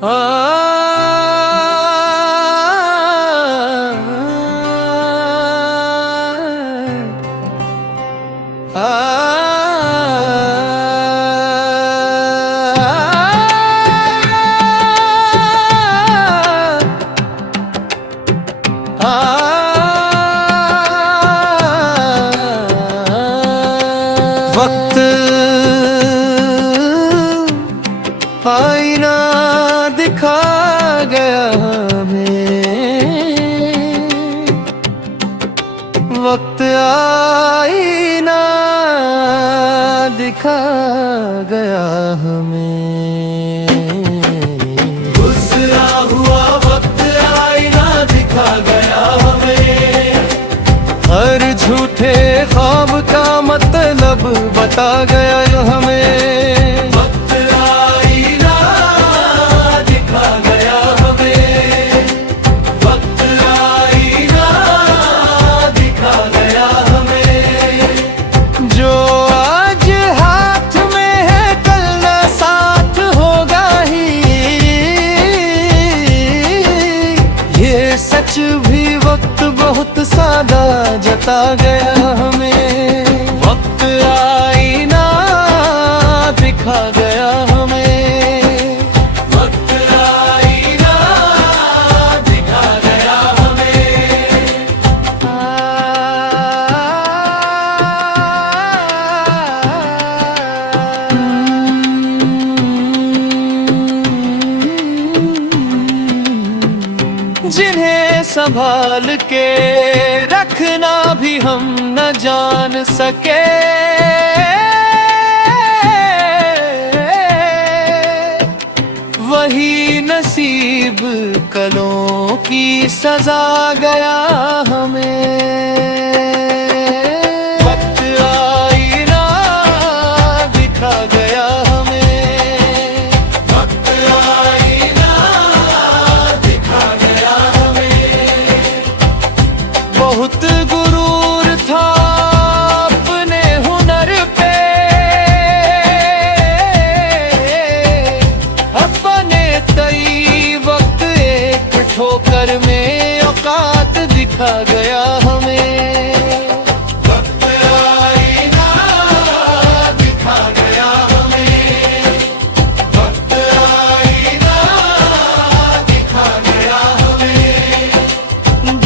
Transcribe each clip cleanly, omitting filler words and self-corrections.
वक्त आईना दिखा गया हमें, वक्त आईना दिखा गया हमें। गुजरा हुआ वक्त आईना दिखा गया हमें, हर झूठे ख्वाब का मतलब बता गया हमें। वक्त आईना दिखा गया हमें, वक्त आईना दिखा गया हमें। जो आज हाथ में है कल न साथ होगा ही, ये सच भी वक्त बहुत सादा जता गया हमें। वक्त आईना दिखा गया हमें, वक्त आईना दिखा गया हमें। जिन्हें संभाल के रखना भी हम न जान सके, वही नसीब कलों की सजा गया हमें। वक्त आईना दिखा गया हमें, वक्त आईना दिखा गया हमें। बहुत गुरूर था अपने हुनर पे, अपने तई वक्त एक ठोकर में औकात दिखा गया हमें। वक्त आईना दिखा गया हमें, वक्त आईना दिखा गया हमें।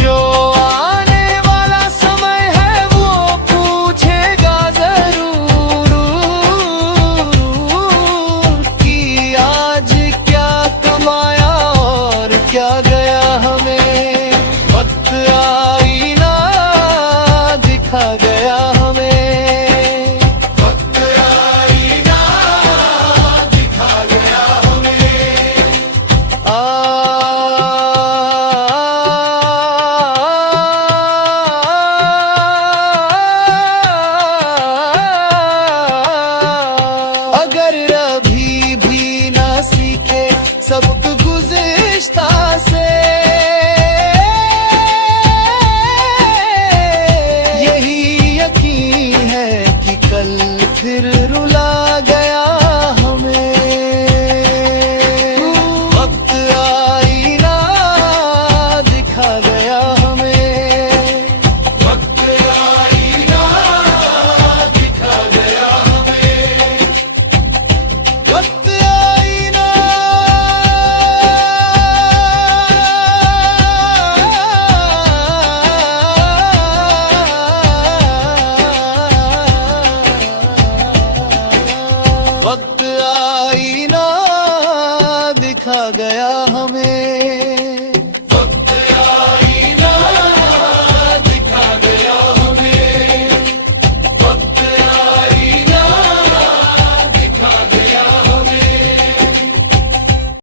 जो आने वाला समय है वो पूछेगा जरूर कि आज क्या कमाया और क्या गया हमें। वक्त आईना दिखा गया हमें, वक्त आईना दिखा गया हमें। अगर अभी भी ना सीखे सबक गुज़िश्ता से, यही यकीन है कि कल फिर रुला गया हमें। वक्त आईना दिखा गया हमें, वक्त आईना दिखा गया हमें। वक्त आईना वक्त आईना दिखा गया हमें।